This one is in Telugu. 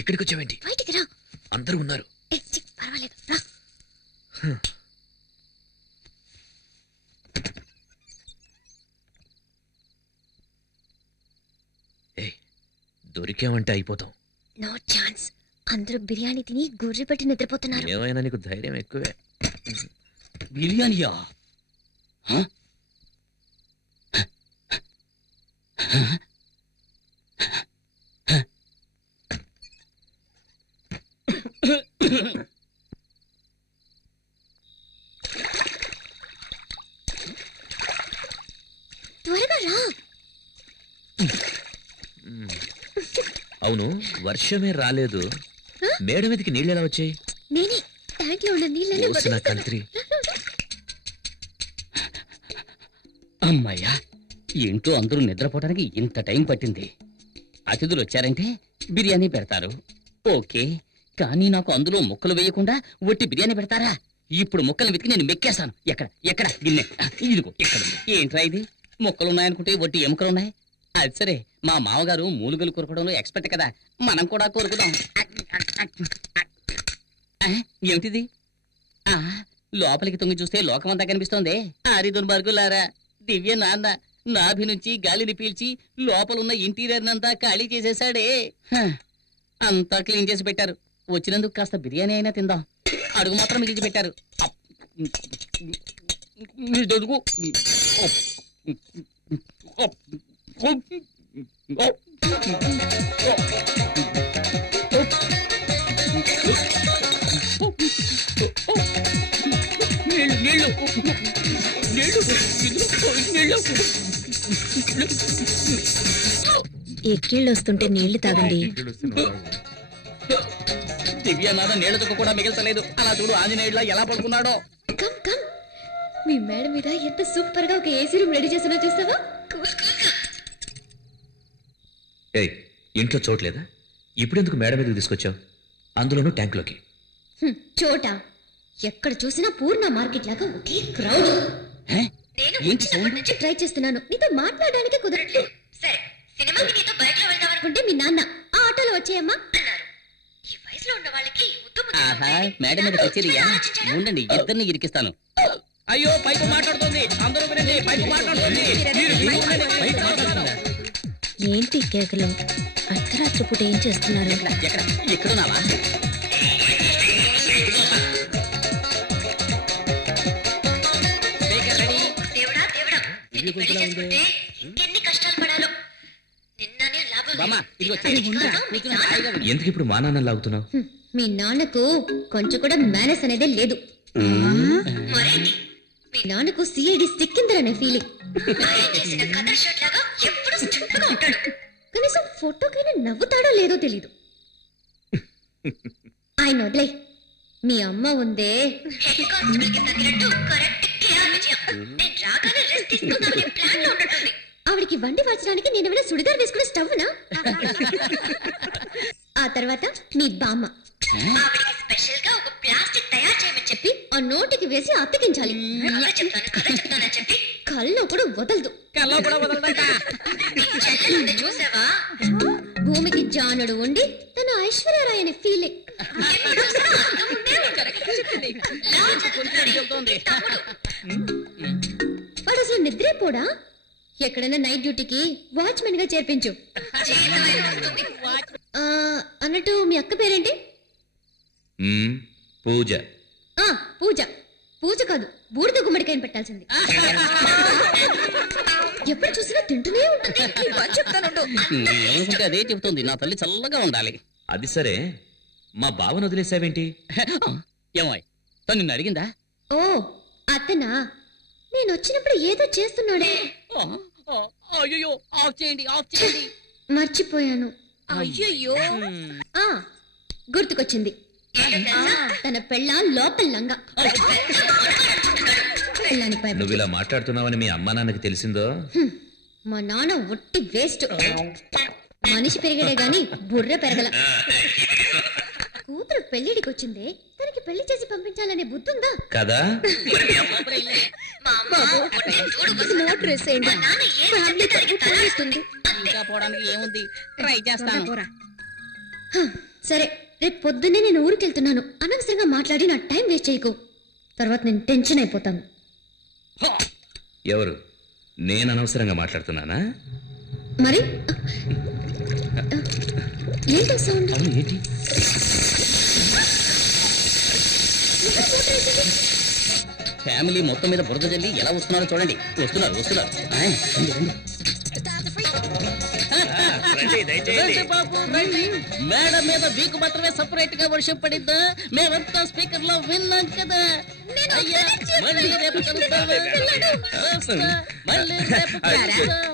ఇక్కడికి వచ్చావేంటి? బయటికి రా. అందరూ ఉన్నారు. పర్వాలేదు రా. దొరికామంటే అయిపోతాం. No chance. అందరూ బిర్యానీ తిని గుర్రి పెట్టి నిద్రపోతున్నారు. ఏమైనా నీకు ధైర్యం ఎక్కువే. బిర్యానీయా? త్వరగా రా. అవును, వర్షమే రాలేదు. మేడ మీదకి నీళ్ళు ఎలా వచ్చాయి? నేనే ట్యాంక్ లో ఉన్న నీళ్ళని కంత్రి. అమ్మాయ్యా, ఇంట్లో అందరూ నిద్రపోవడానికి ఇంత టైం పట్టింది. అతిథులు వచ్చారంటే బిర్యానీ పెడతారు, ఓకే. కానీ నాకు అందులో ముక్కలు వేయకుండా ఒట్టి బిర్యానీ పెడతారా? ఇప్పుడు ముక్కలు వెతికి నేను మెక్కేస్తాను. ఎక్కడ ఎక్కడ గిన్నె? ఇదిగో ఇక్కడ. ఏంట్రా ఇది? ముక్కలున్నాయనుకుంటే ఒట్టి ఎముకలున్నాయి. అది సరే, మా మామగారు మూలుగలు కొరకడంలో ఎక్స్పర్ట్ కదా, మనం కూడా కొరుకుదాం. ఏమిటిది? లోపలికి తొంగి చూస్తే లోకమంతా కనిపిస్తోంది. ఆరి దుర్మార్గులారా, దివ్య నాన్న నాభి నుంచి గాలిని పీల్చి లోపలున్న ఇంటీరియర్ నంతా ఖాళీ చేసేసాడే. అంతా క్లీన్ చేసి పెట్టారు. వచ్చినందుకు కాస్త బిర్యానీ అయినా తిందాం. అడుగు మాత్రం మిగిల్చి పెట్టారు. ఎక్కిళ్ళు వస్తుంటే నీళ్లు తాగండి. దివ్యనాథ నీళ్లతో కూడా మిగల్చలేదు. అలా చూడు ఆంజనేయుడిలా ఎలా పడుకున్నాడో. కమ్ కమ్, మీ మేడ మీద ఎంత సూపర్ గా ఒక ఏసీ రూమ్ రెడీ చేసినా చూస్తావా? ఇంట్లో చోట్లేదా? ఇప్పుడెందుకు మేడ మీదకి తీసుకొచ్చావు? అందులోనూ ట్యాంక్లోకి. చోట ఎక్కడ చూసినా పూర్ణ మార్కెట్ లాగా ఒకే క్రౌడ్. నేను ట్రై చేస్తున్నాను, నీతో మాట్లాడడానికి కుదరట్లేదు. సరే, సినిమాకి నీతో బైక్ లో వెళ్దాం అనుకుంటే మీ నాన్న ఆ ఆటోలో వచ్చేయమ్మా అన్నారు. ఈ వయసులో ఉన్న వాళ్ళకి మేడం మీద కచేరియా? ఉండండి, ఇద్దరిని ఇరికిస్తాను. అయ్యో, పైపు మాట్లాడుతుంది. అందరూ వినండి, పైపు మాట్లాడుతుంది. ఏంటి కేకలు? అర్ధరాత్రి పూట ఏం చేస్తున్నారు? ఎక్కడున్నావా? ఎందుకు ఇప్పుడు మా నాన్న లాగుతున్నావు? మీ నాన్నకు కొంచెం కూడా మేనస్ అనేదే లేదు. మీ నాన్నకు సిఐడి సిక్కిందరనే ఫీలింగ్. కనీసం ఫోటోకైనా నవ్వుతాడో లేదో తెలీదు. ఆయన వదిలే. మీ అమ్మ ఉందే, ఆవిడికి వండి మార్చడానికి నేనేమైనా సుడిదార్ వేసుకునే స్టవ్నా? ఆ తర్వాత మీ బామ్మ, ఆవిడికి స్పెషల్ గా ఒక ప్లాస్టిక్ తయారు చేయమని చెప్పి ఆ నోటికి వేసి అతికించాలి. చెప్తానని చెప్పి కల్లో కూడా వదలదు. చూసావా, భూమికి జానుడు ఉండి తన ఐశ్వర్యరాయ్ అనే ఫీలింగ్. వాడు అసలు నిద్రేపోడా? ఎక్కడైనా నైట్ డ్యూటీకి వాచ్మెన్ గా చేర్పించు. అన్నట్టు మీ అక్క పేరేంటి? పూజ. పూజ. పూజ కాదు, బూడిద గుమ్మడికాయని పెట్టాల్సింది. ఎప్పుడు చూసినా తింటూనే ఉంటుంది. అదే చెబుతుంది, నా తల్లి చల్లగా ఉండాలి. అది సరే, మా బావను వదిలేసావేంటి? ఏమాయ్, తను నిన్ను అడిగిందా? ఓ అతనా? నేను వచ్చినప్పుడు ఏదో చేస్తున్నాడే. అయ్యో, ఆఫ్ చేయండి, ఆఫ్ చేయండి. మర్చిపోయాను. అయ్యో, గుర్తుకొచ్చింది. తన పెళ్ళాం లోపల లంగా. నువ్వు ఇలా మాట్లాడుతున్నావని మీ అమ్మా నాన్నకి తెలిసిందో? మా నాన్న ఒట్టి వేస్ట్. మనిషి పెరిగాడే గాని బుర్ర పెరగల. కూతురు పెళ్లిడికి వచ్చిందే, తనకి పెళ్లి చేసి పంపించాలనే బుద్ధి ఉందా కదా? ఇంకా పోవడానికి ఏముంది, ట్రై చేస్తాను. సరే రేపు పొద్దున్నే నేను ఊరికి వెళ్తున్నాను. అనవసరంగా మాట్లాడి నా టైం వేస్ట్ చేయకు. తర్వాత నేను టెన్షన్ అయిపోతాను. ఎవరు? నేను అనవసరంగా మాట్లాడుతున్నానా? మరి ఏంటో సౌండ్? ఏంటి? ఫ్యామిలీ మొత్తం మీద బురద జల్లి ఎలా వస్తున్నారో చూడండి. వస్తున్నారు. మేడం మీద వీకు మాత్రమే సపరేట్ గా వర్షం పడిద్దా? మేమంతా స్పీకర్ లో విన్నాం కదా. అయ్యా, మళ్ళీ రేపు కలుద్దామా? మళ్ళీ రేపు కలుద్దాం.